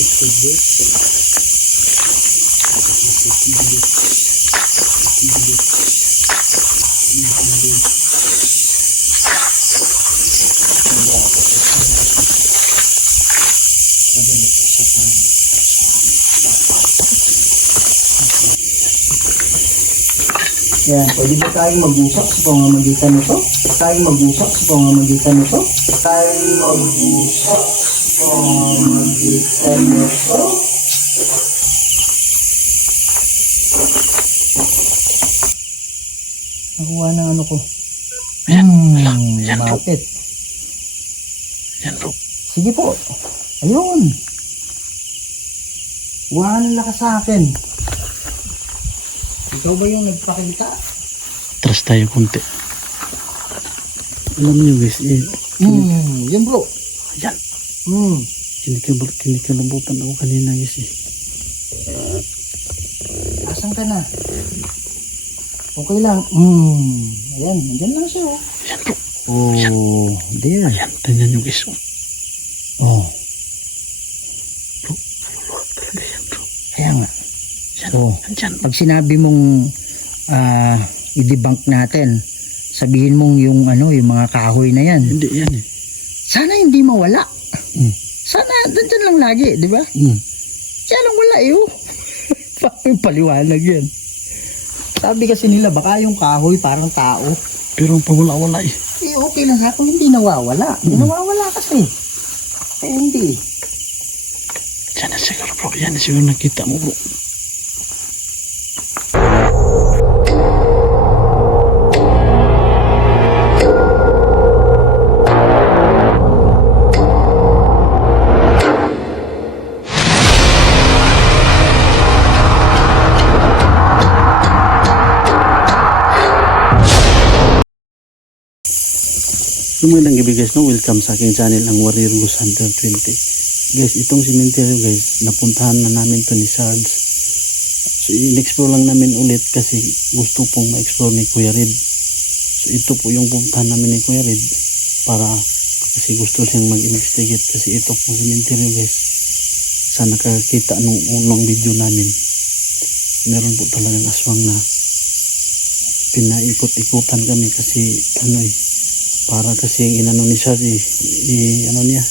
Yan, pwede ba tayong mag-usap sa pamamagitan nito? Tayong mag-usap sa pamamagitan nito? Tayong mag-usap sa pamamagitan nito? Nakuha ng ano ko. Ayan, yan bro. Bakit? Yan bro. Sige po. Ayun. Huwahan nila ka sa akin. Ikaw ba yung nagpakita? Trust tayo konti. Alam niyo guys, Yan bro. Ayan. Kinikalabutan ako kanina guys eh. Asan ka na? Okay lang. Ayan, nandyan lang siya. Ayan bro. Oh, there. Ayan, tingnan niyo guys. Oh, Bro, maluluwag talaga yan bro. kaya nga. Yan, Oh, andyan. pag sinabi mong i-debunk natin, sabihin mong yung mga kahoy na yan. Hindi yan eh. Sana hindi mawala. Sana nandyan lang lagi, di ba? Kaya lang wala eh. Parang paliwanag yan. Sabi kasi nila baka yung kahoy parang tao. Pero ang pawala-wala eh. Eh okay lang ako, hindi nawawala. Hindi nawawala kasi. Eh hindi. Yan na siguro bro. Yan na siguro nakita mo bro. Magandang gabi guys, no? Welcome sa aking channel, ang Warrior Ghost Hunter 20. Guys, itong cemetery guys, napuntahan na namin to ni Sarge. So in-explore lang namin ulit kasi gusto pong ma-explore ni Kuya Red. So ito po yung puntahan namin ni Kuya Red para kasi gusto siyang mag-investigate kasi ito pong cemetery guys. Sa nakakita nung unang video namin, meron po talagang aswang na pinaikot-ikutan kami kasi para kasi ang inano ni Sir niya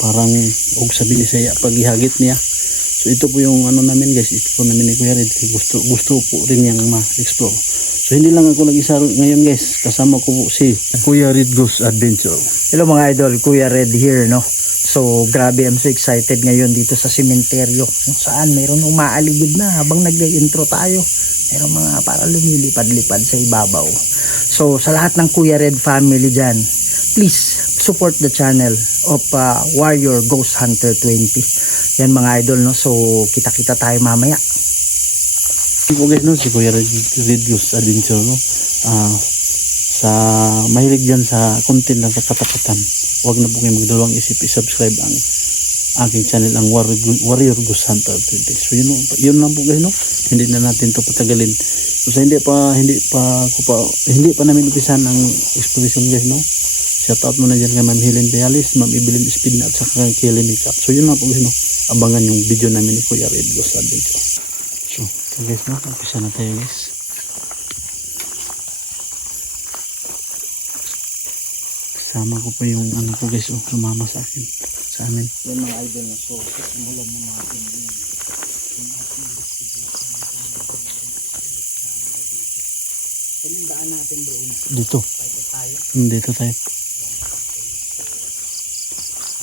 parang og sabi ni saya pag ihagit niya. So ito po yung namin guys, ito po namin ni Kuya Red kasi gusto po rin niyang ma-explore. So hindi lang ako nag-isa ngayon guys, kasama ko po si Kuya Red Ghost Adventure. Hello mga idol, Kuya Red here, no? So grabe, I'm so excited ngayon dito sa sementeryo kung saan mayroon umaaligid na habang nag-intro tayo. Mayroon mga para lumilipad-lipad sa ibabaw. So sa lahat ng Kuya Red family dyan, please support the channel of Warrior Ghost Hunter 20. Yan mga idol, no? So kita-kita tayo mamaya. Po guys, no, si Kuya Red Ghost Adventure, no? Sa mahilig dyan sa content ng katakutan, huwag na po kayo magdalawang isip i-subscribe ang aking channel, ang Warrior Ghost Hunter 20. So yun lang po guys, no? Hindi na natin to patagalin. So hindi pa namin umpisan ang exploration guys, no? Shout out muna dyan kay Ma'am Helen Pialis, Ma'am Evelyn Espina at saka kay Kelly Makeup. So yun lang po guys, no? Abangan yung video namin ni Kuya Red Ghost Adventure. So ito guys, no? Umpisa na tayo guys. Kasama ko pa yung ko guys, sumama sa akin, sa amin. Yan mga idol, no? So simulan mo natin yun. Saan yung daan natin bro? Dito. Tayo. Dito tayo.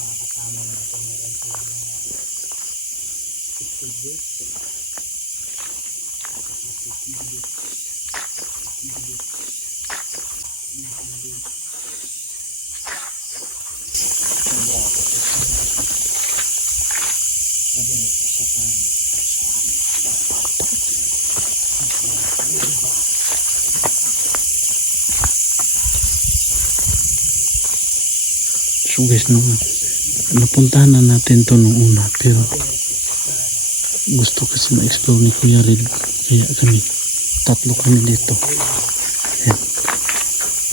Kasama natin meron po mga studio. So guys, napuntahan na natin to nung una, pero gusto kasi ma-explore ni Kuya Red, kaya tatlo kami dito. Ayan.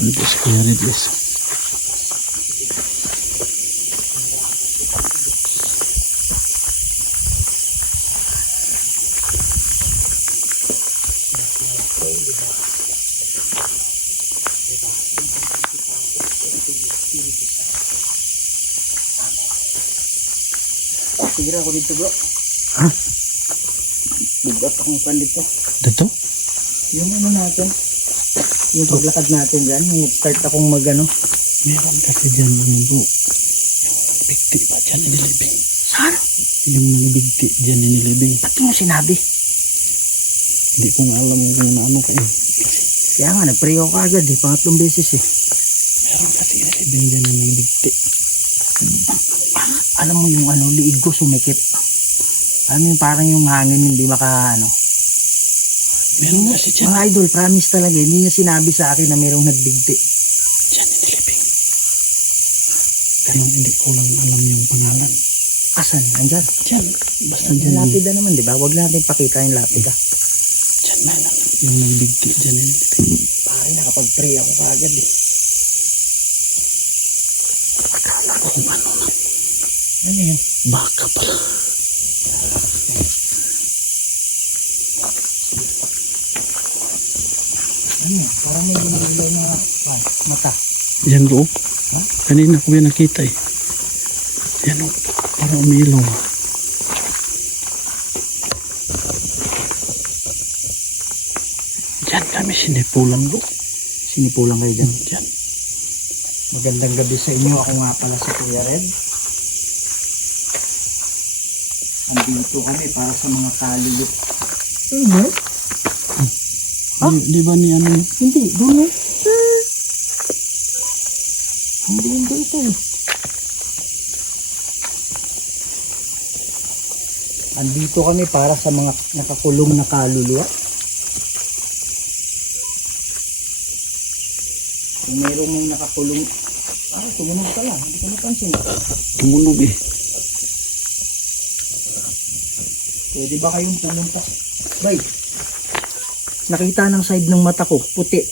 Ano po si Kuya Red guys. tira ko dito bro. Ha? Bugat akong pan dito. Dito? Yung ano natin. Yung paglakad natin dyan. Yung start akong magano. Meron kasi dyan ano bro. Yung nagbigti ba dyan inilibing? Saan? Yung nagbigti dyan inilibing. Ba't mo sinabi? Hindi ko nga alam kung ano ka eh. Kasi Kaya nga, nag-pray ako agad eh. Pangatlong beses eh. meron kasi inilibing dyan na nagbigti. Alam mo yung ano, liig ko sumikip. Alam mo yung parang yung hangin hindi maka ano. Meron kasi dyan. Mga idol, promise talaga. Hindi niya sinabi sa akin na mayroong nagbigti. Dyan inilibing. Pero hindi ko lang alam yung pangalan. Asan? Andyan. Dyan. Basta Yung dyan. lapida naman, di ba? Huwag natin pakita yung lapida. Dyan na lang. Yung nagbigti dyan inilibing. Pare, nakapag-pray ako kaagad eh. Akala ko kung ano na. Ano yan? Baka pala. Ano yan? Parang may ginagawa na mata. Yan bro. Ha? Kanina ko yan nakita eh. Yan o. Para umilaw. Diyan kami sinipulan bro. Sinipulang kayo dyan. Diyan. Magandang gabi sa inyo. Ako nga pala si Kuya Red. Andito kami para sa mga kaluluwa. Ano? Ha? Di ba ni ano? Hindi, doon eh. Hindi ito eh. Andito kami para sa mga nakakulong na kaluluwa. Kung mayroong mga nakakulong, tumunog pala, hindi ko napansin. Tumunog eh. Pwede ba kayong pumunta? Bay, nakita ng side ng mata ko, puti.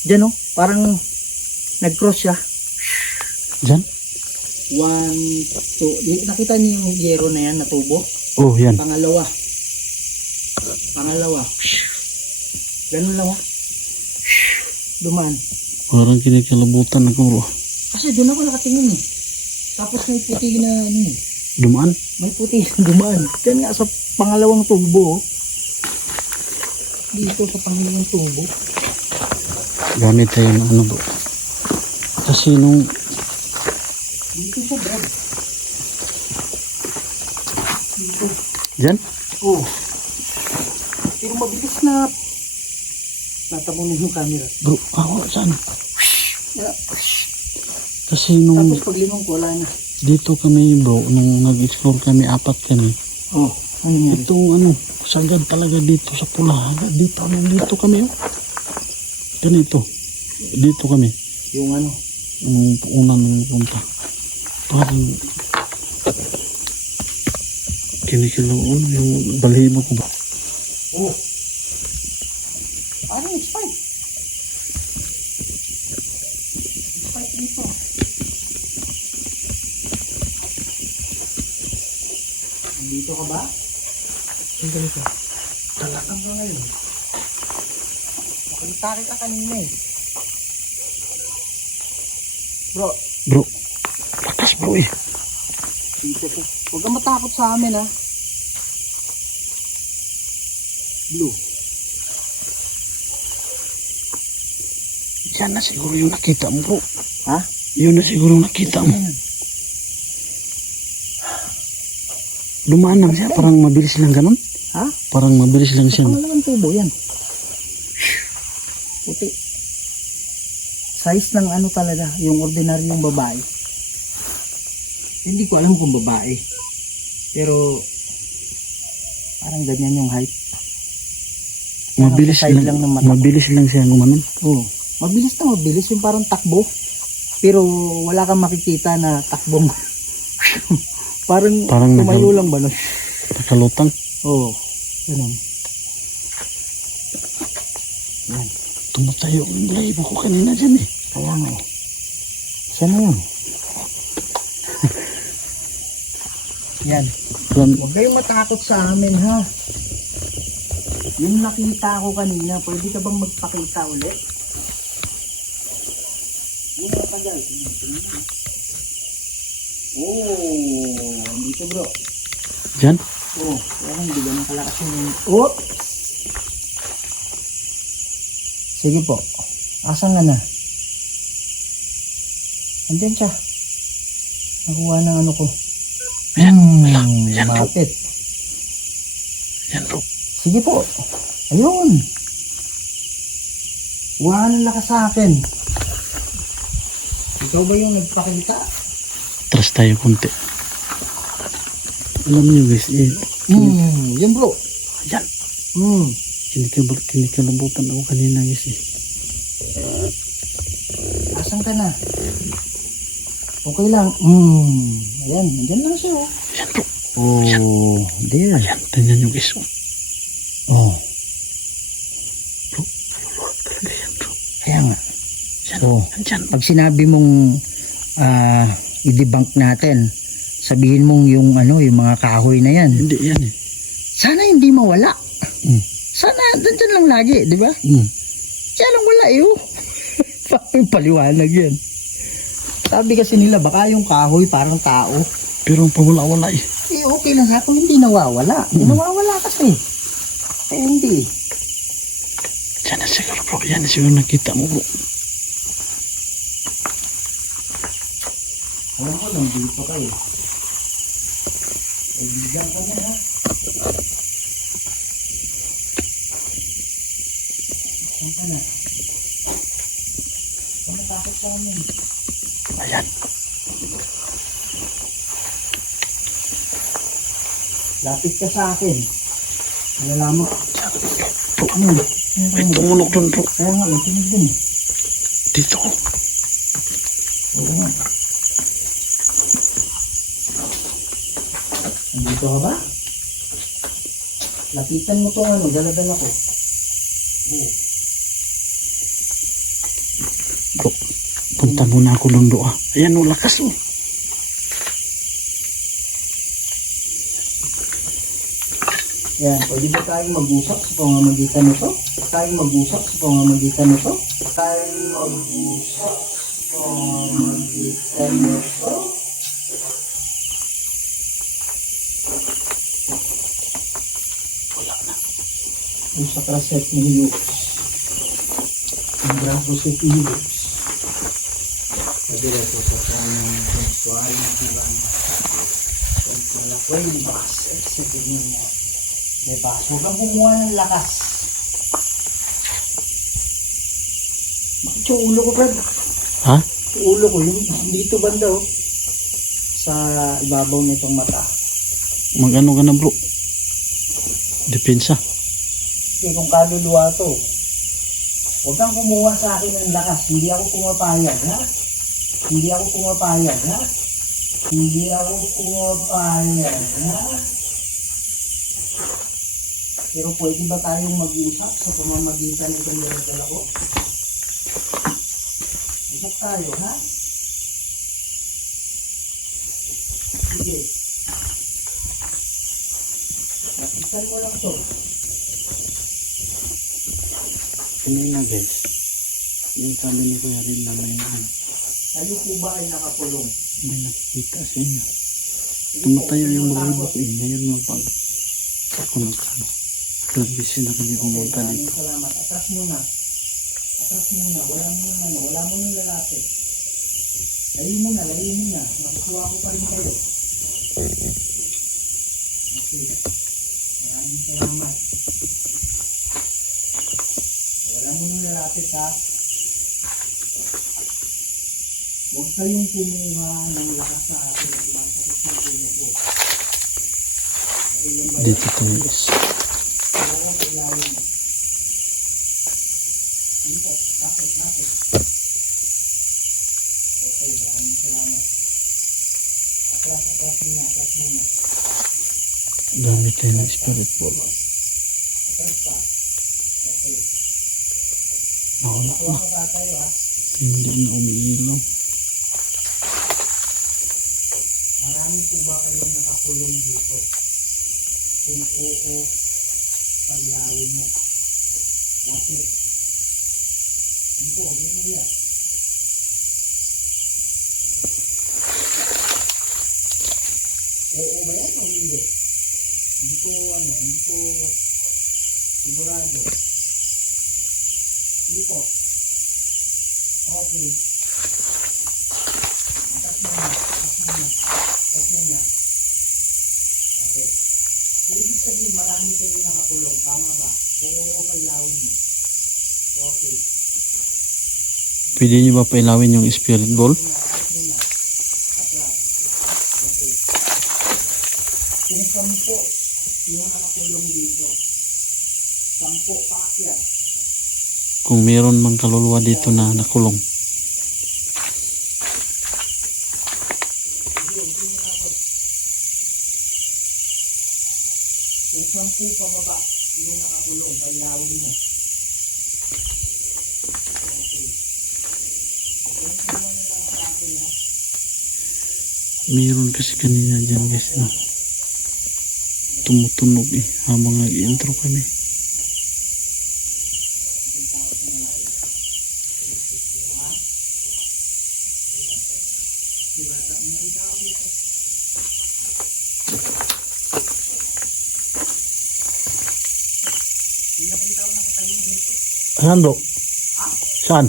Diyan oh, parang nag-cross siya. Diyan? 1, 2, nakita niyo yung yero na yan na tubo? Oh yan. Pangalawa. Ganun lang ah. Dumaan. Parang kinikalabutan ako bro. Kasi doon ako nakatingin eh. Tapos may puti na ano eh. Dumaan? May puti dumaan. Diyan nga sa pangalawang tubo oh. Dito sa pangalawang tubo. Gamit tayo ng ano bro. Kasi nung Dito sa bread. Dito. Diyan? Oh. Pero mabilis na natamo na yung camera. Bro, ako saan? Yeah. Kasi nung Tapos paglingon ko wala na. dito kami bro, nung nag-explore kami, 4 kami. Oh, ano nga? Itong ano, sagad talaga dito sa pula. Dito kami oh. Ganito. Dito kami. Yung ano? Yung unang punta. Parang kinikilaw ano, yung balhino ko ba? Oh. Parang expired. Expired dito. Nandito ka ba? Sandali ka. Talagang ka ngayon. Nakalita kita kanina eh. Bro, Bro, lakas bro eh. dito ka. Huwag kang matakot sa amin ha. Blue. Yan na siguro yung nakita mo bro. Ha? Yun na siguro yung nakita mo. Dumaan lang siya, parang mabilis lang ganun. Ha? Parang mabilis lang siya. Pangalawang tubo yan. Puti. Size ng ano talaga, yung ordinaryong babae. Hindi ko alam kung babae. Pero parang ganyan yung height. Mabilis Side lang, lang ng mata. mabilis lang siya gumanon. Oo. Mabilis na mabilis, yung parang takbo. Pero wala kang makikita na takbong. parang tumayo lang ba? No? Nakalutang. Oo. Ganun. Yan. Tumatayo ang live ko kanina dyan eh. Kaya nga eh. Siya na yun. Yan. Huwag kayong matakot sa amin ha. Yung nakita ko kanina, pwede ka bang magpakita ulit? Yung matagal. Oh, dito bro. Diyan? Oo, pero hindi ganun kalakas yung... Oh! Sige po. Asan ka na? Andyan siya. Nakuha ng ano ko. Ayan, ayan bro. Mapit. Ayan bro. Sige po. Ayun. Kuha ng lakas sa akin. Ikaw ba yung nagpakita? Atras tayo konti. Alam niyo guys, Yan bro. ayan. Hmm. Kinikalabutan ako kanina guys eh. Asan ka na? Okay lang. Ayan, nandyan lang siya. Ayan bro. Oh, there. Ayan, tingnan niyo guys. Oh, Bro, kaluluwa talaga yan bro. kaya nga. Ayan, Oh, andyan. pag sinabi mong i-debunk natin, sabihin mong yung ano, yung mga kahoy na yan. Hindi yan eh. Sana hindi mawala. Mm. Sana dyan lang lagi, di ba? Mm. Kaya lang wala eh. Parang paliwanag yan. Sabi kasi nila baka yung kahoy parang tao. Pero ang pawala-wala eh. Eh okay lang sa akin, hindi nawawala. Hindi nawawala kasi. Eh hindi. Yan na siguro bro. Yan na siguro nakita mo bro. Alam ko lang dito kayo. Kaibigan ka niya ha. Saan ka na? Saan takot sa amin? Ayan. Lapit ka sa akin. Malalaman ko. Bro, Ano? may tumulog dun bro. Kaya nga, may tinig dun eh. Dito. Oo nga. Nandito ka ba? Lapitan mo to ano, daladala ko. Oo. Bro, punta muna ako ng doa. Ayan o, lakas o. Yan, pwede ba tayong mag-usap sa pamamagitan nito? Tayong mag-usap sa pamamagitan nito? Tayong mag-usap sa pamamagitan nito? Wala na. Yung sa kraset ni Hilux. Ang braso si Hilux. Padireto sa pamang sensual na divan. Sensual ako yung bas. Sabihin mo. Diba? Huwag kang kumuha ng lakas. Bakit yung ulo ko, Brad? Ha? Yung ulo ko, yung dito banda, oh. Sa ibabaw nitong mata. Mag-ano ka na bro? Depensa. Kasi kung kaluluwa to, huwag kang kumuha sa akin ng lakas. Hindi ako pumapayag, ha? Hindi ako pumapayag, ha? Hindi ako pumapayag, ha? Pero pwede ba tayong mag-usap sa pamamagitan ng kanilang ko? Usap tayo, ha? Sige. Lapitan mo lang to. Kanina guys, yung sabi ni Kuya rin na Tayo po ba ay nakakulong? may nakikita sa inyo. Tumatayo yung mga ibak eh. Ngayon mapag ako nagkano. Nagbisi na kami pumunta Maraming dito. salamat. Atras muna. Atras muna. Wala mo nang ano. Wala mo nang lalapit. Layo muna. Layo muna. Makukuha ko pa rin kayo. Okay. Maraming salamat. Wala mo nang lalapit ha. Huwag kayong kumuha ng lakas sa akin. Masakit yung puno ko. Okay lang ba yun? Dito tayo guys. Oo, kailangan. Hindi po. Lapit, lapit. Okay, maraming salamat. Atras, atras muna, atras muna. Dami tayo ng spirit ball. Atras pa. Okay. Nawala Makuha na. ka ba tayo ha? Hindi na umiilaw. Marami po ba kayong nakakulong dito? Kung oo, pailawin mo. Lapit. Hindi po, huwag mo yan. Oo ba yan o hindi? Hindi ko sigurado. Hindi po. Okay. Tap muna. Okay. So, ibig sabihin, marami kayo nakakulong. Tama ba? Kung oo, pailawin mo. Okay. Pwede nyo ba pailawin yung spirit ball? Tap muna. Atras. Okay. Kung 10 yung nakakulong dito. 10 paakyat. Kung meron mang kaluluwa dito na nakulong. Kung 10 pababa yung nakakulong, pailawin mo. Okay. Yung na lang sa akin, ha? Meron kasi kanina dyan guys, no? Tumutunog eh, habang nag-intro kami. Saan bro? Saan?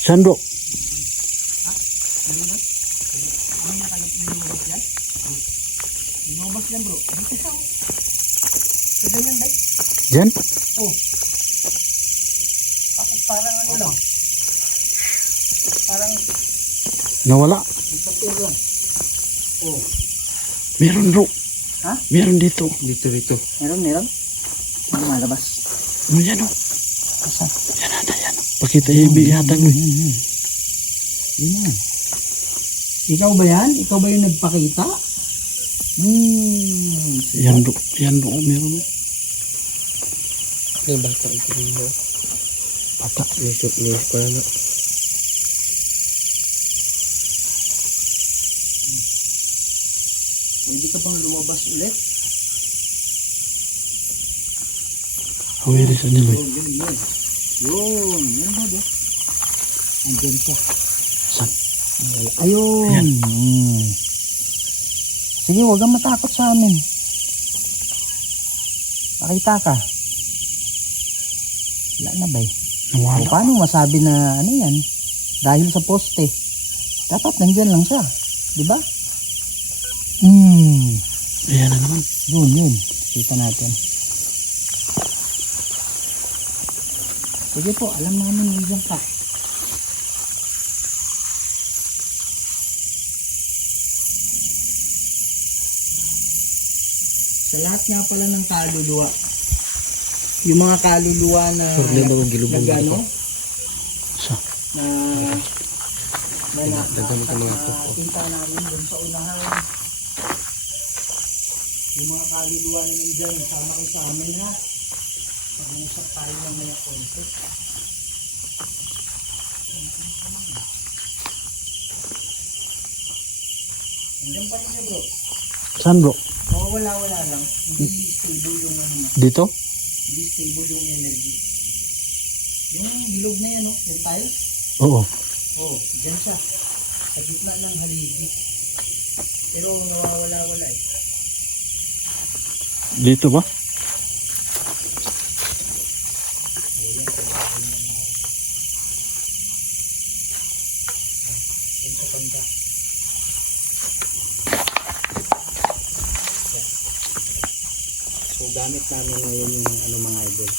Saan bro? Lumabas yan bro. Dito siya. Sa ganyan day. Dyan? Oh. Tapos parang ano lang. Parang Nawala? disappear lang. Oh. Meron bro. Ha? Meron dito. Dito. Meron. Ano malabas? Ano yan o? Asa? Yan ata yan. Pakita yung ibihatag mo. Yun na. Ikaw ba yan? Ikaw ba yung nagpakita? Yan bro. Yan bro. Meron o. Yung bata ito rin mo. Bata. Nisip ko na no. Pwede ka bang lumabas ulit? Hawiri sa niloy. Yun ba do? Andyan siya. Saan? Ayun. Ayan. Sige, huwag kang matakot sa amin. Pakita ka. Wala na ba eh? Nawala. O, paano masabi na ano yan? Dahil sa poste. Dapat nandyan lang siya. Diba? Ayan na naman. Yun. Kita natin. Sige po, alam namin nandiyan ka. Sa lahat nga pala ng kaluluwa, yung mga kaluluwa na nagano, Sa? na nakita namin dun sa unahan, yung mga kaluluwa na nandiyan, sama kayo sa amin ha. Pag-usap tayo ng mga concept. Nandiyan pa rin siya bro. Saan bro? Oo, wala lang. Hindi stable yung ano na. Dito? Hindi stable yung energy. Yung bilog na yan, no? Yung tile. Oo. Oo, dyan siya. Sa gitna ng haligi. Pero nawawala eh. Dito ba? Yan sa banda. So gamit namin ngayon yung ano mga idol.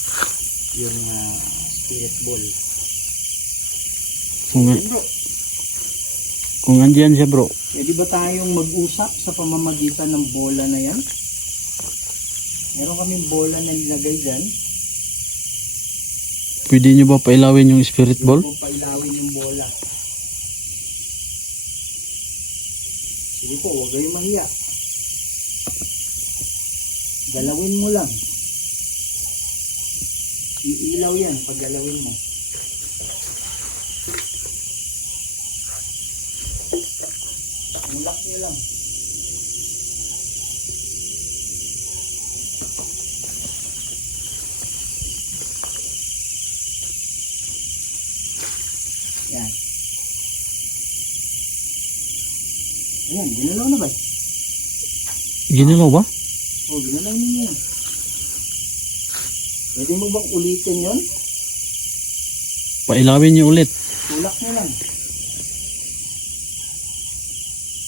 Yung spirit ball. Kung andyan siya bro. Pwede ba tayong mag-usap sa pamamagitan ng bola na yan? Meron kaming bola na nilagay dyan. Pwede nyo ba pailawin yung spirit ball? Kung pailawin yung bola. Sige po, huwag kayong mahiya. Galawin mo lang. Iilaw yan pag galawin mo. Mulak niyo lang. Yan. Ayan, ginalaw na ba? Ginalaw ba? O, ginalaw niyo yan. Pwede mo bang ulitin yon? Pailawin nyo ulit. Tulak nyo lang.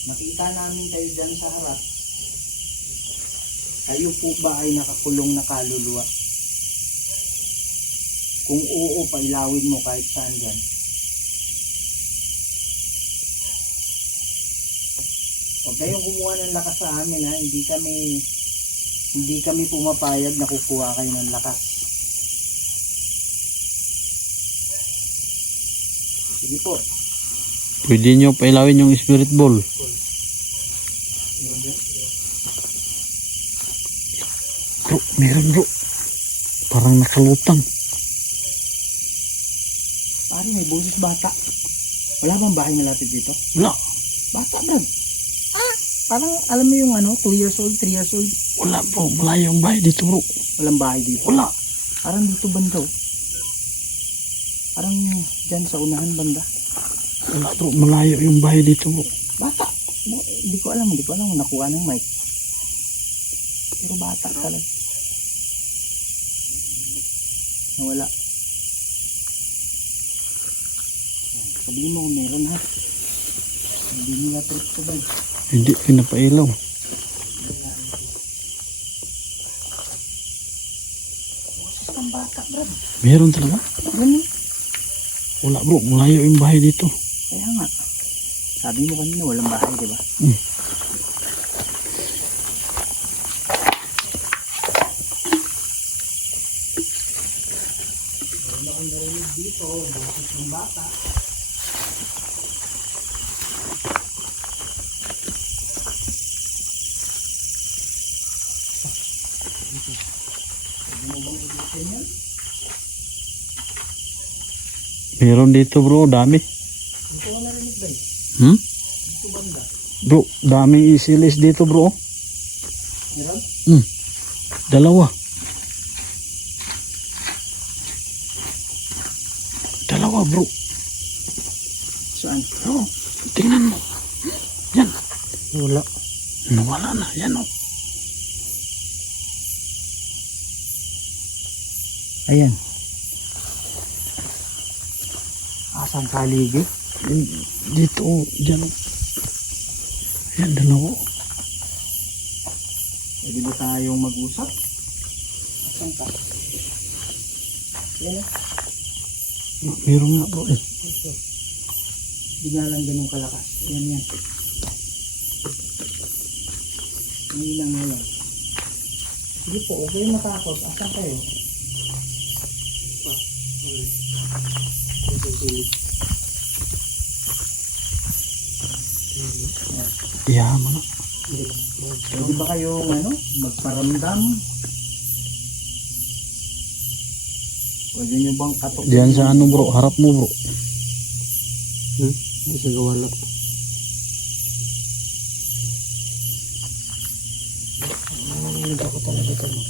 Nakita namin kayo dyan sa harap. Kayo po ba ay nakakulong na kaluluwa? Kung oo, pailawin mo kahit saan dyan. Huwag kayong kumuha ng lakas sa amin ha. Hindi kami pumapayag na kukuha kayo ng lakas. Sige po. Pwede nyo pailawin yung spirit ball. Bro, meron bro. Parang nakalutang. Pare, may boses bata. Wala bang bahay malapit dito? Wala. Bata, Brad. Parang alam mo yung 2 years old, 3 years old. Wala bro. Malayo yung bahay dito bro. Walang bahay dito. Wala. Parang dito banda. Parang dyan sa unahan banda. Wala bro. Malayo yung bahay dito bro. Bata. Hindi ko alam kung nakuha ng mic. Pero bata talaga. Nawala. Yan. Sabihin mo kung meron ha. Hindi nila trip ko ba? Hindi pinapailaw. Boses ng bata, Brad. Meron talaga? Ganun. Wala bro. Malayo yung bahay dito. Kaya nga. Sabi mo kanina walang bahay, di ba? Meron akong narinig dito, boses ng bata. Pwede mo bang ulitin yan? Meron dito bro. Dami. Hindi ko narinig ba eh? Hmm? Dito banda. Bro, daming isilis dito bro. Meron? Dalawa. Dalawa bro. Saan? Oh, tingnan mo. Yan. Wala. Nawala na. Yan oh. Ayan. Asang kaligid? Dito oh. Yan oh. Yan, dalawa. Pwede ba tayong mag-usap? Asan ka? Yan eh. Meron nga bro eh. Hindi nga lang ganun kalakas. Yan. Hindi lang nga lang. Sige po, huwag kayong matakot. Asan kayo? Iyahan mo na. Pwede ba kayong magparamdam? Pwede nyo bang katok? Diyan sa ano bro. Harap mo bro. Sa gawala. Nandito ko talaga ito.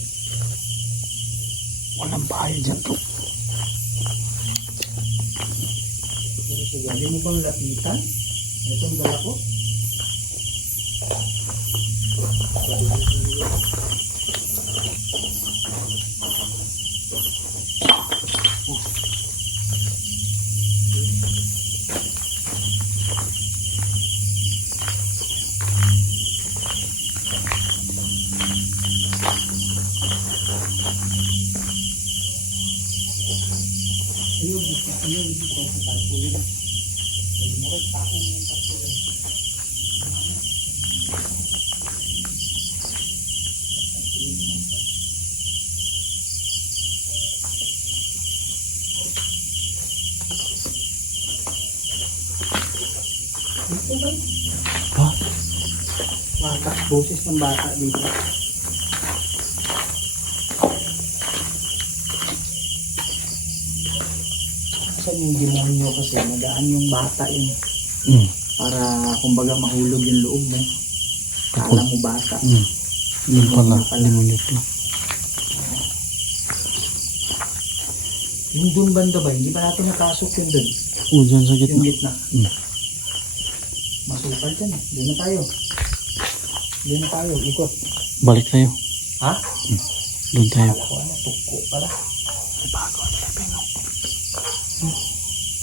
Walang bahay dyan bro. Pwede mo bang lapitan? Itong dala ko? Ayaw, dito ko sa tarpulin. Pwede mo rin tako mo yung tarpulin. Ha? Bata, boses ng bata dito. Saan yung demonyo kasi nagaan yung bata yun. Mm. Para kumbaga mahulog yung loob mo. Kala mo bata. Mm. Yun pala, demonyo pala. Yung doon banda ba, hindi ba natin nakasok yun doon? Dyan sa gitna. Yung gitna. Mm. Masupal dyan eh. Doon na tayo. Doon na tayo, ikot. Balik tayo. Ha? Doon tayo. Kala ko ano, tuko pala. Bago ang lapin.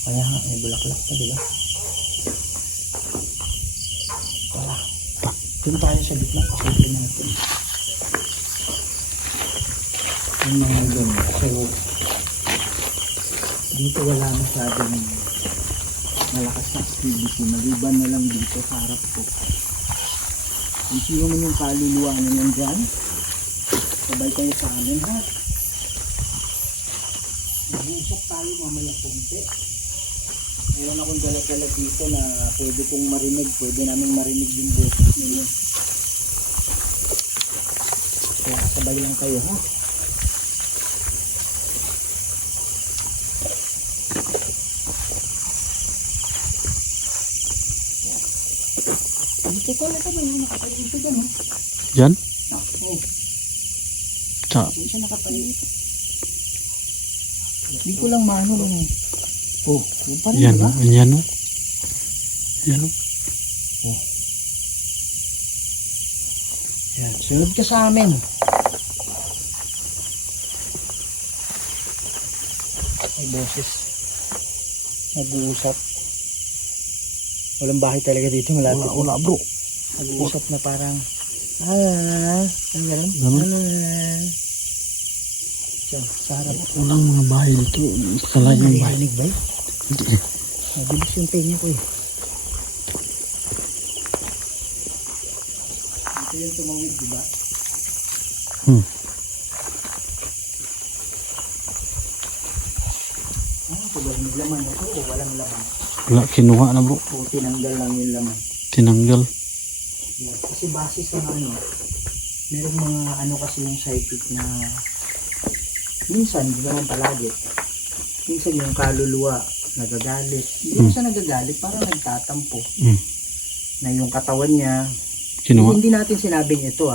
Kaya nga, may bulaklak pa, diba? Tara. Doon tayo sa gitna. Kusipin natin. Yung mga doon. So, dito wala masyadong malakas na activity. Maliban na lang dito sa harap ko. Kung sino man yung kaluluwa na nandyan, sabay kayo sa amin, ha? Mag-uusap tayo mamaya konti. Meron akong dalag-dalag dito na pwede kong marinig. Pwede namin marinig yung boses ninyo. Kaya sabay lang kayo, ha? Dito ko na ba yung nakatayo dyan, ha? Dyan? Oh, Sa, hindi siya nakatayo. Hindi ko lang maano lang. Oh, yun pa rin, yan, diba? yan o. Yan o. Yan, sunod ka sa amin. May boses. Nag-uusap. Walang bahay talaga dito. Malapit. Wala bro. Nag-uusap na parang ang ganun. Ganun? Diyan, sa harap. Walang mga bahay dito. Kala yung bahay. Narinig ba? Hindi. Mabilis yung tenga ko eh. Ito yung tumawid, diba? Hmm. Ano ko ba? May laman ito o walang laman? Wala, kinuha na bro. O tinanggal lang yung laman. Tinanggal. Yeah. Kasi base sa ano, merong mga ano kasi yung psychic na minsan, di naman palagi. Minsan yung kaluluwa, nagagalit. Hindi naman siya nagagalit, parang nagtatampo. Mm. Na yung katawan niya, Kinuha. hindi natin sinabing ito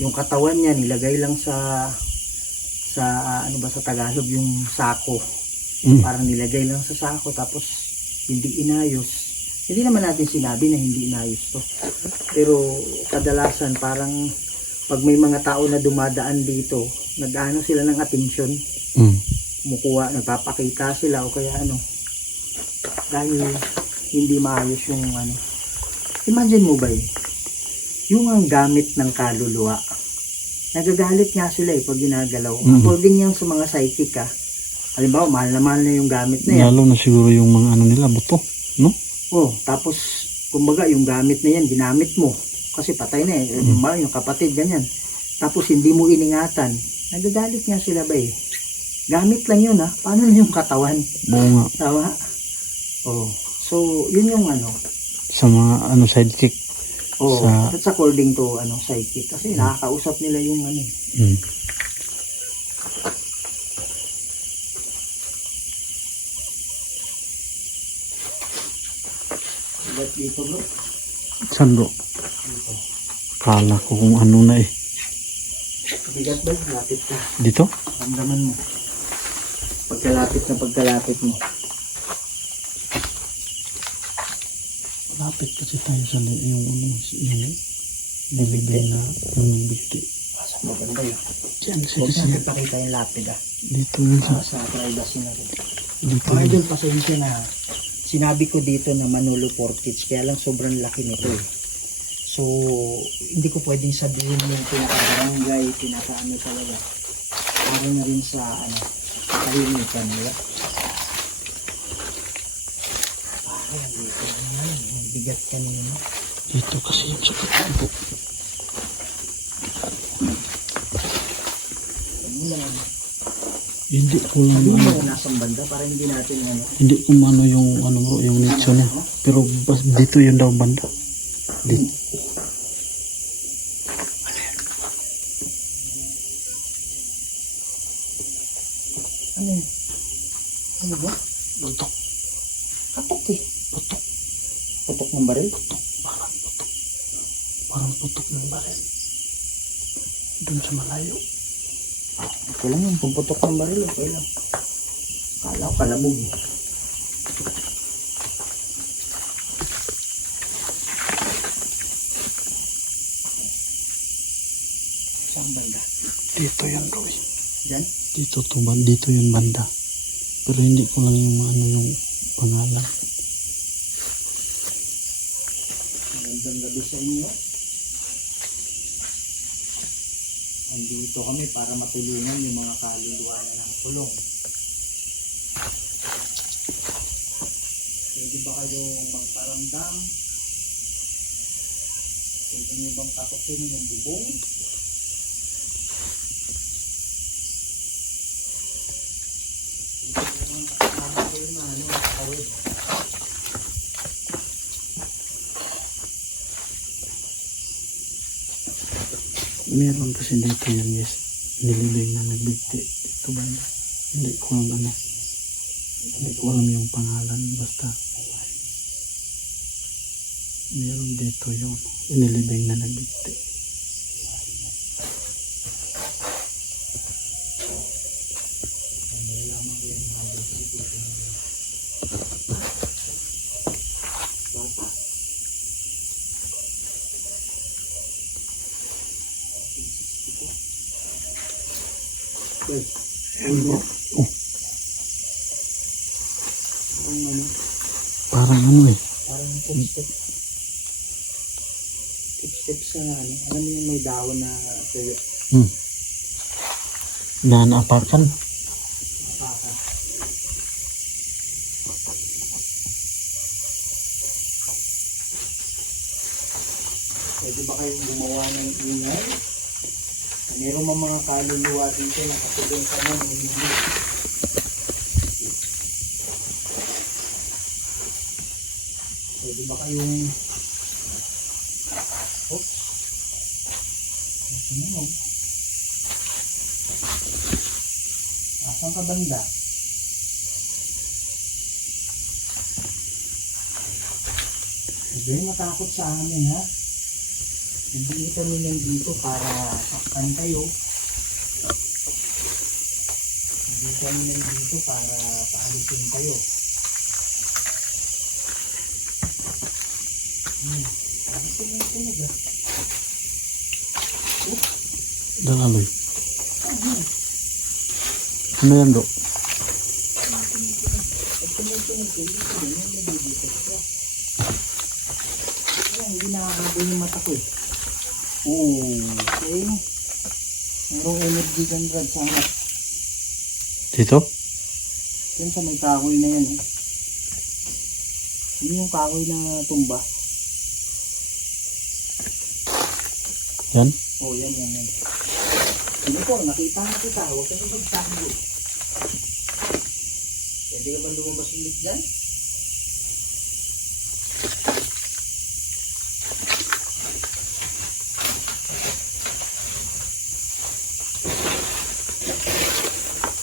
yung katawan niya nilagay lang sa ano ba sa Tagalog yung sako. Mm. Parang nilagay lang sa sako tapos hindi inayos. Hindi naman natin sinabi na hindi inayos to. Pero kadalasan parang pag may mga tao na dumadaan dito, nag-ano sila ng atensyon, Mm. kumukuha, nagpapakita sila o kaya ano. Dahil hindi maayos yung ano. Imagine mo ba yung ang gamit ng kaluluwa. Nagagalit nga sila pag ginagalaw. According yan sa mga psychic halimbawa, mahal na yung gamit na yan. Lalo na siguro yung mga ano nila, buto. No? Oh, tapos, kumbaga, yung gamit na yan, ginamit mo. Kasi patay na yung kapatid, ganyan. Tapos, hindi mo iningatan. Nagagalit nga sila ba Gamit lang yun Paano na yung katawan? Oo nga. Tama? Oh, so, yun yung ano. Sa mga ano sidekick. Oh, Sa- that's according to psychic. Kasi nakakausap nila yung ano. Mm. Ulat dito bro. Saan bro? Dito. Kala ko kung ano na eh. Bigat ba? Lapit ka. Dito? Ramdaman mo. Pagkalapit mo. Lapit kasi tayo sa yung ano, yung nilibay na yung bigti. Saan ba banda yun? Diyan, Huwag sige, natin pakita yung lapid Dito yun sa privacy na rin. Dito Mga yun. idol, pasensya na. Sinabi ko dito na Manolo Portage, kaya lang sobrang laki nito So, hindi ko pwedeng sabihin yung pinaka-barangay, pinaka-ano talaga. Para na rin sa, tahimikan nila. Parang dito naman, ang bigat kanina. Dito kasi yung sa katambo. Ano lang, Hindi ko lang sabi ano. mo nasang banda para hindi natin Hindi ko mano yung ano bro, yung nicho niya. Pero dito yun daw banda. Dito. Ano yun? Ano ba? Putok. Katok eh. Putok. Putok ng baril? Parang putok. Parang putok ng baril. Doon sa malayo. Okay lang yun. Kung putok ng baril, okay lang. Kala ko kalabog eh. Saan banda? Dito yan, Roy. Diyan? Dito yun banda. Pero hindi ko lang yung ano yung pangalan. Magandang gabi sa inyo. Andito kami para matulungan yung mga kaluluwa na nakakulong. Pwede ba kayong magparamdam? Pwede nyo bang patukin yung bubong? Ito yung kasama ko yung kawid. Meron kasi dito yan, guys. Nilibing na nagbigti. Dito banda. Hindi ko lang ano. Hindi ko alam yung pangalan. Basta. Meron dito yung inilibing na nagbigti. Ayan bro. Oh, Parang ano? parang ano eh. Parang footstep. Footstep sa ano? Alam mo yung may dahon na tuyo? Naapakan. Apakan. Pwede ba kayong gumawa ng ingay? Meron mga kaluluwa dito na katulong ka na ng hindi. Pwede ba kayong... Oops. Ito na mo. Asan ka banda? Huwag kayong matakot sa amin ha. Hindi kami nandito para saktan kayo. Hindi kami nandito para paalisin kayo. Parang tumutunog ah. Dalaloy. Ano yan bro? Pag tumutunog kayo, dito rin yung nabibigay ka. Kaya hindi nakakabay yung mata ko eh. Okay. Merong energy dyan Brad sa anak. Dito? Yan sa may kahoy na yan eh. Yun yung kahoy na tumba. Yan? Oh, yan. Hindi po, nakita na kita. Huwag ka nang magsabi. Pwede ka ba lumabas ulit dyan?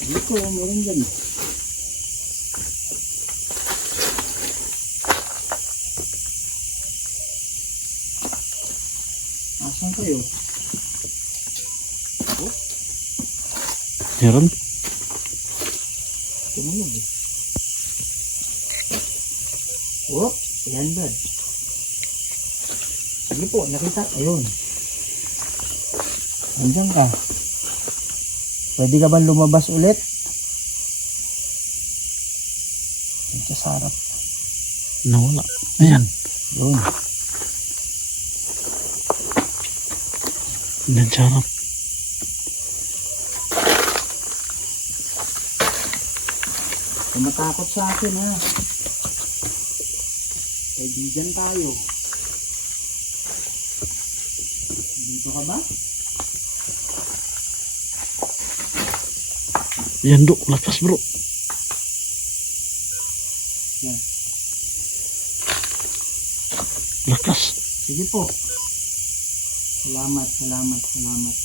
Dito, meron dyan. Asan kayo? Meron? Tumunog eh. Oh, yan Brad. Sige po, nakita. Ayun. Andiyan ka. Pwede ka ba lumabas ulit? Diyan sa harap. Nawala. Ayan. Yun. Yan sa harap. Kung matakot sa akin ha. Kaibigan tayo. Dito ka ba? Yan do. Lakas bro. Yan. Lakas. Sige po. Salamat, salamat, salamat.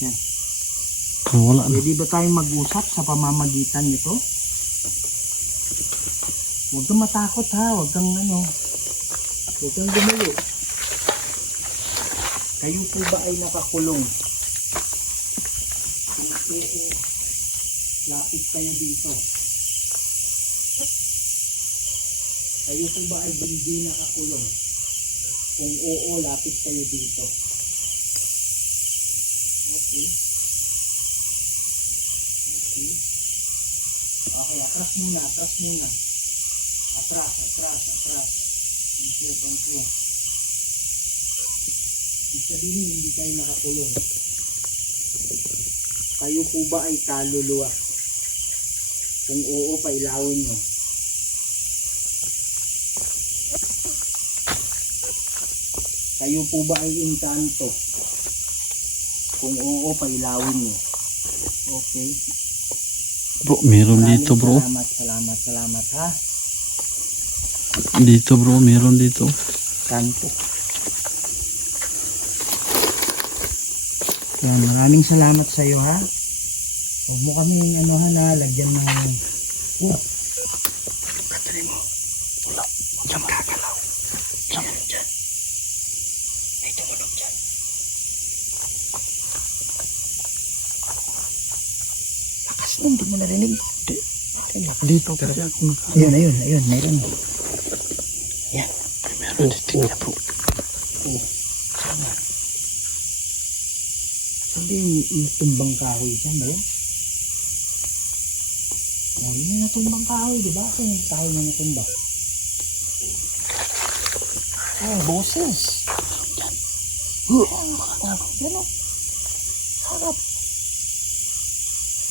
Yan. Wala na. Pwede ba tayong mag-usap sa pamamagitan nito? Huwag kang matakot ha, huwag kang gumayo. Kayo po ba ay nakakulong? Kung oo, lapit kayo dito. Kayo po ba ay hindi nakakulong? Kung oo, lapit kayo dito. Okay. Okay. Okay, atras muna, atras muna. Atras, atras, atras. Thank you, thank you. Ibig sabihin, hindi kayo nakakulong. Kayo po ba ay kaluluwa? Kung oo, pailawin nyo. Kayo po ba ay inkanto? Kung oo, pailawin nyo. Okay. Bro, meron dito bro. Salamat, salamat, salamat ha. Dito bro, meron dito. Kanto. Yan, maraming salamat sa iyo ha. Huwag mo kaming lagyan ng battery mo. Wala. Huwag kang magkakalaw. Diyan. May tumunog dyan. Lakas nun, hindi mo narinig. Dito kasi ako Ayun, meron. Yan. meron dito niya bro. Sabi yung tumbang kahoy dyan ba yun? Oh, yun yung natumbang kahoy, di ba? Kung yung kahoy na natumba. Ay, boses. Yan. Yan o. Harap.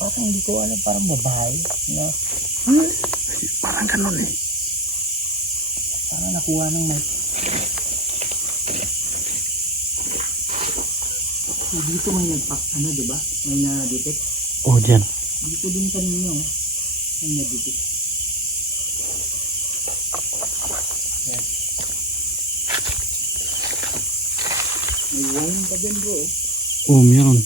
Parang hindi ko alam, parang babae. Na, Parang ganun eh. parang nakuha ng mic. So, dito may di ba? May na-detect. Oh, dyan. Dito din kanina, oh. May na-detect. Yan. May wine pa din, bro. Oh, meron.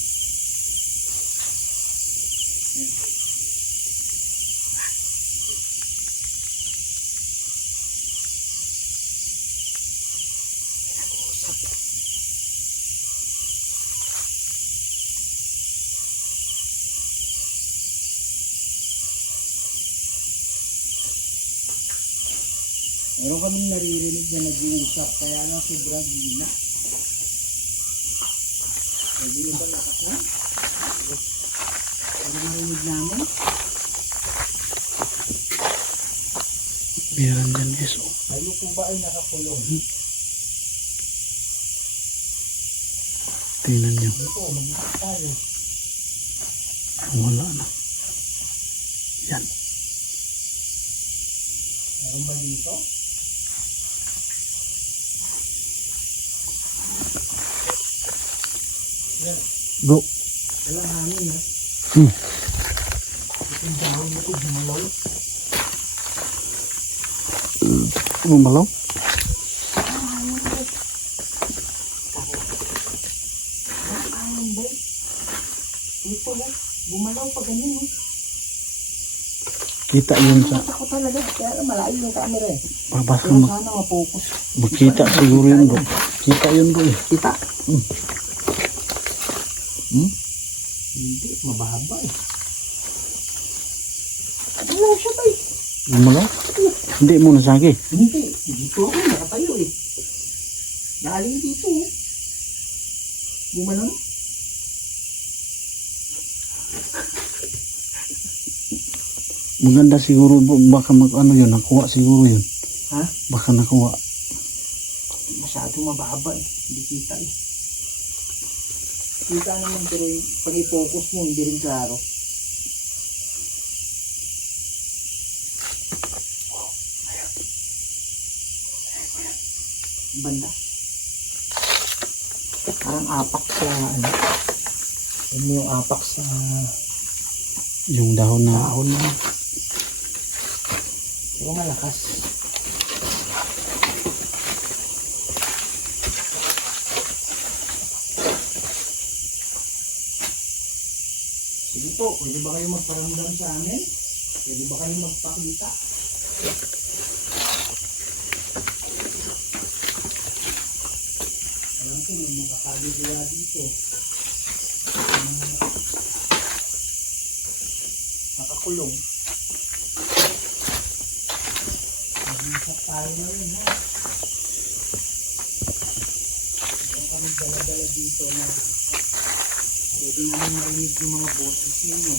Meron kaming naririnig na nag-uusap, kaya lang sobrang hina. Pwede nyo ba nakasan? Para marinig namin? Meron dyan guys. Oh. Kayo po ba ay nakakulong? Tingnan nyo. Ito, mag-iisip tayo. Wala na. Yan. Meron ba dito? Yan, Bro. walang hangin ha. Hmm. Itong dahon ito, gumalaw. Bumalaw? Hangin ba? Ito ha, gumalaw pa ganyan eh. Kita yun sa... Ako talaga, kaya lang malayo yung camera eh. Baka Kaya sana ma-focus. makita siguro yun bro. Kita yun bro eh. Kita? Hmm? Hindi, mababa eh. Ano siya ba eh? Bumalaw? Hindi mo nasagi. Hindi, dito ako nakatayo eh. Galing dito eh. Gumalaw? Maganda siguro bro. Baka yun. Nakuha siguro yun. Ha? Baka nakuha. Masyadong mababa eh. Hindi kita eh. Kita naman pero pag i-focus mo hindi rin klaro. Banda. Parang apak sa Ano yung apak sa Yung dahon na... dahon na. Pero malakas. Sige po, pwede ba kayo magparamdam sa amin? Pwede ba kayo magpakita? Alam ko may mga kaluluwa dito. Mga nakakulong. Mag-isap tayo na rin, ha? Meron kami dala-dala dito na pwede namin marinig yung mga boses ninyo.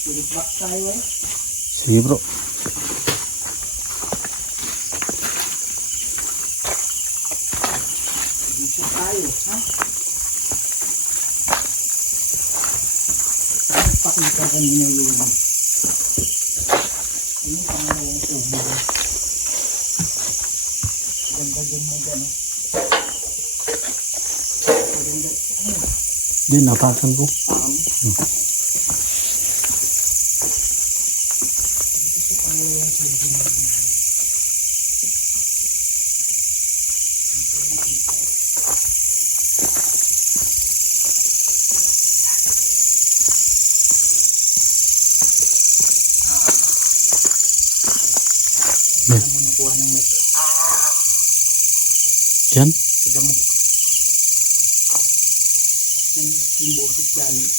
Spirit box tayo, eh. Sige bro. Mag-isap tayo, ha? Pakita kanina yun. Yung pangalawang tubo. Ganda din mo dyan. Ganda. Din, napakan ko. Dito sa pangalawang tubo. Yan. Ano mo nakuha ng mic? Yan. Sada mo. Yan yung boses galing.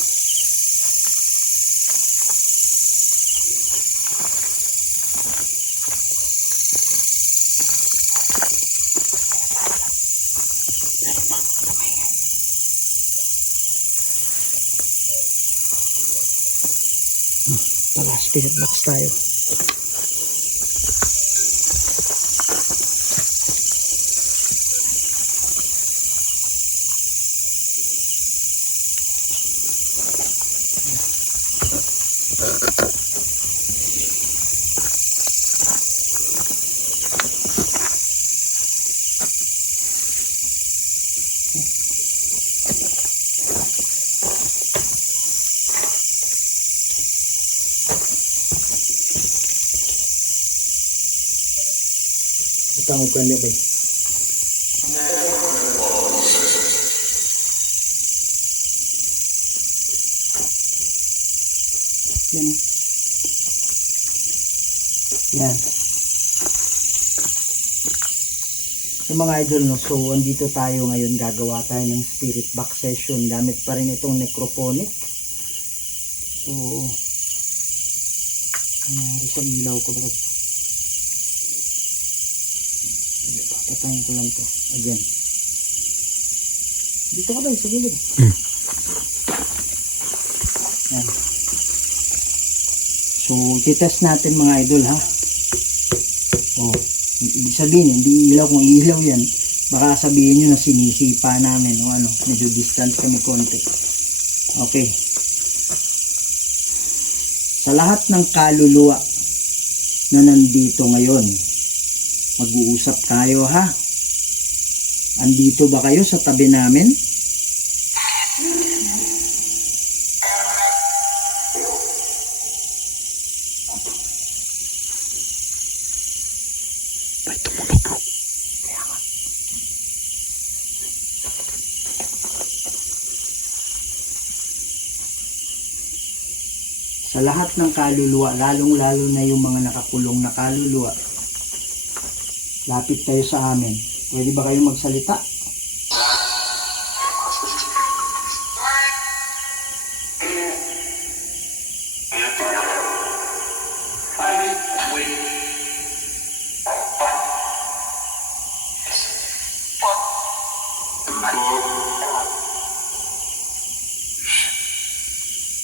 Tara, spirit box tayo. Tangog ka niya ba? Yan. Yan. So mga idol, no, so andito tayo ngayon, gagawa tayo ng spirit box session. Gamit pa rin itong necrophonic. So nangyari sa ilaw ko ba? Papatayin ko lang to. Again. Dito ka ba? Sa gilid. Yan. So, titest natin mga idol, ha? Oh, ibig sabihin, hindi ilaw. Kung ilaw yan, baka sabihin nyo na sinisipa namin o ano, medyo distance kami konti. Okay. Sa lahat ng kaluluwa na nandito ngayon, mag-uusap tayo, ha? Andito ba kayo sa tabi namin? Ay, tumunog bro. Kaya nga. Sa lahat ng kaluluwa, lalong-lalo na yung mga nakakulong na kaluluwa, lapit kayo sa amin. Pwede ba kayo magsalita?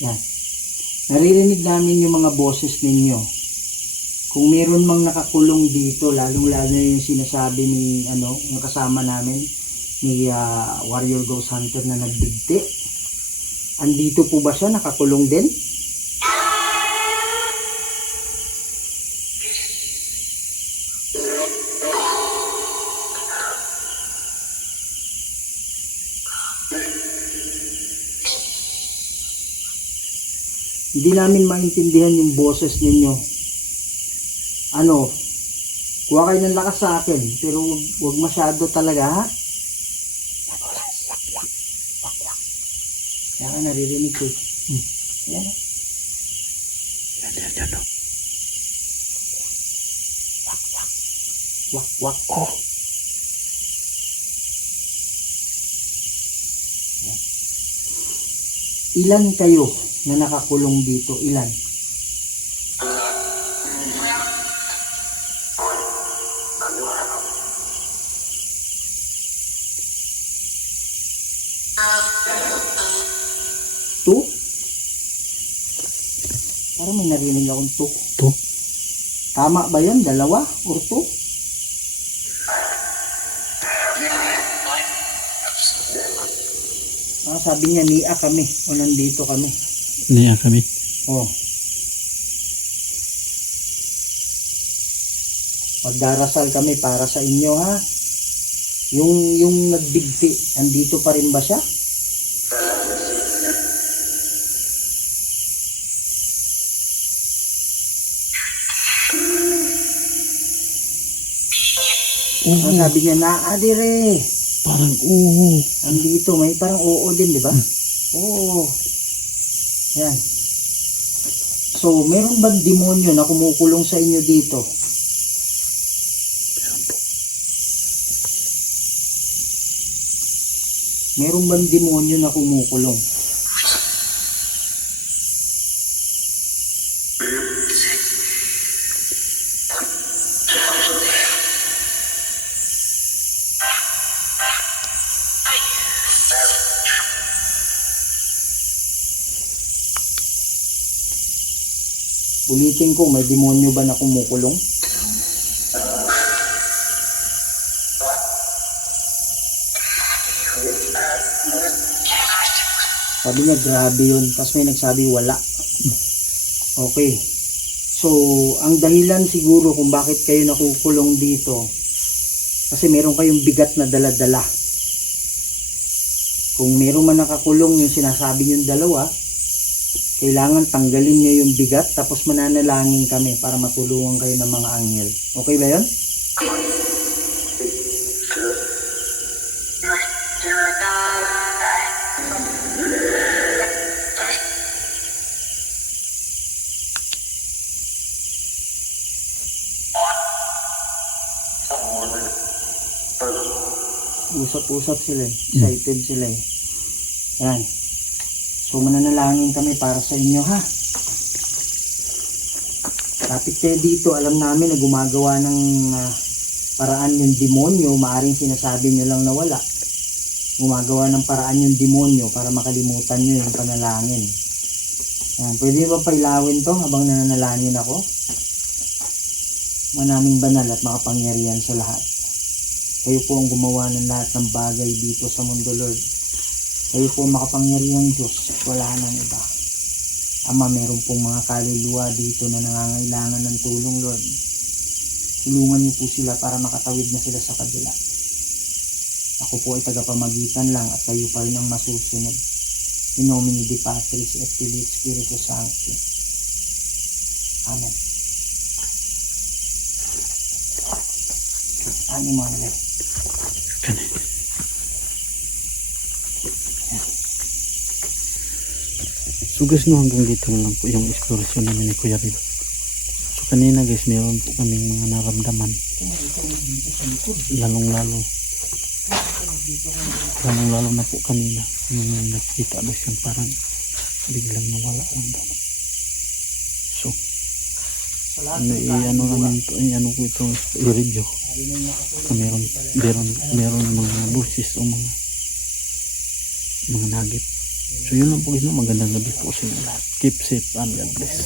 Yan. Naririnig namin yung mga boses ninyo. Kung meron mang nakakulong dito, lalong-lalo yung sinasabi ni yung kasama namin ni Warrior Ghost Hunter na nagbigti. Andito po ba siya? Nakakulong din? Hindi namin maintindihan yung boses ninyo. Ano, kuha kayo ng lakas sa akin, pero wag masyado talaga, ha? Kaya ka naririnig ko. Ayan. Yan, no? Wak, wak, oh. Ilan kayo na nakakulong dito? Ilan? Two? Parang may narinig akong two. Two? Tama ba yun? Dalawa or two? Sabi niya, niya kami o nandito kami. Niya kami. Oh. Magdarasal kami para sa inyo, ha? Yung nagbigti, andito pa rin ba siya? Sabi niya, naadire. Parang oo. Andito, may parang oo din, di ba? Oo. Yan. So, meron bang demonyo na kumukulong sa inyo dito? Meron bang demonyo na kumukulong? Ulitin ko, may demonyo ba na kumukulong? Sabi niya, grabe yun. Tapos may nagsabi, wala. Okay. So, ang dahilan siguro kung bakit kayo nakukulong dito, kasi meron kayong bigat na dala-dala. Kung meron man nakakulong yung sinasabi niyong dalawa, kailangan tanggalin niyo yung bigat tapos mananalangin kami para matulungan kayo ng mga anghel. Okay ba yun? Usap-usap sila eh. Excited sila eh. Yan. So mananalangin kami para sa inyo, ha. Kapit kayo dito, alam namin na gumagawa ng paraan yung demonyo, maaring sinasabi nyo lang na wala. Gumagawa ng paraan yung demonyo para makalimutan nyo yung panalangin. Yan. Pwede ba pailawin to habang nananalangin ako? Manaming banal at makapangyarihan sa lahat. Kayo po ang gumawa ng lahat ng bagay dito sa mundo, Lord. Kayo po makapangyarihang Diyos, wala nang iba. Ama, meron pong mga kaluluwa dito na nangangailangan ng tulong, Lord. Tulungan niyo po sila para makatawid na sila sa kabila. Ako po ay tagapamagitan lang at kayo pa rin ang masusunod. In nomine Dei Patris et Filii et Spiritus Sancti. Amen. Ani mo na. So guys, no, hanggang dito na lang po yung exploration namin ni Kuya Rid. So kanina guys, meron po kaming mga naramdaman. Lalong-lalo na po kanina. Yung nakita ba siyang parang biglang nawala lang daw. So, ano namin ito, ano ko ito, i-review. Meron mga busis o mga nugget. So yun lang po guys, magandang gabi po sa inyo lahat. Keep safe and God bless.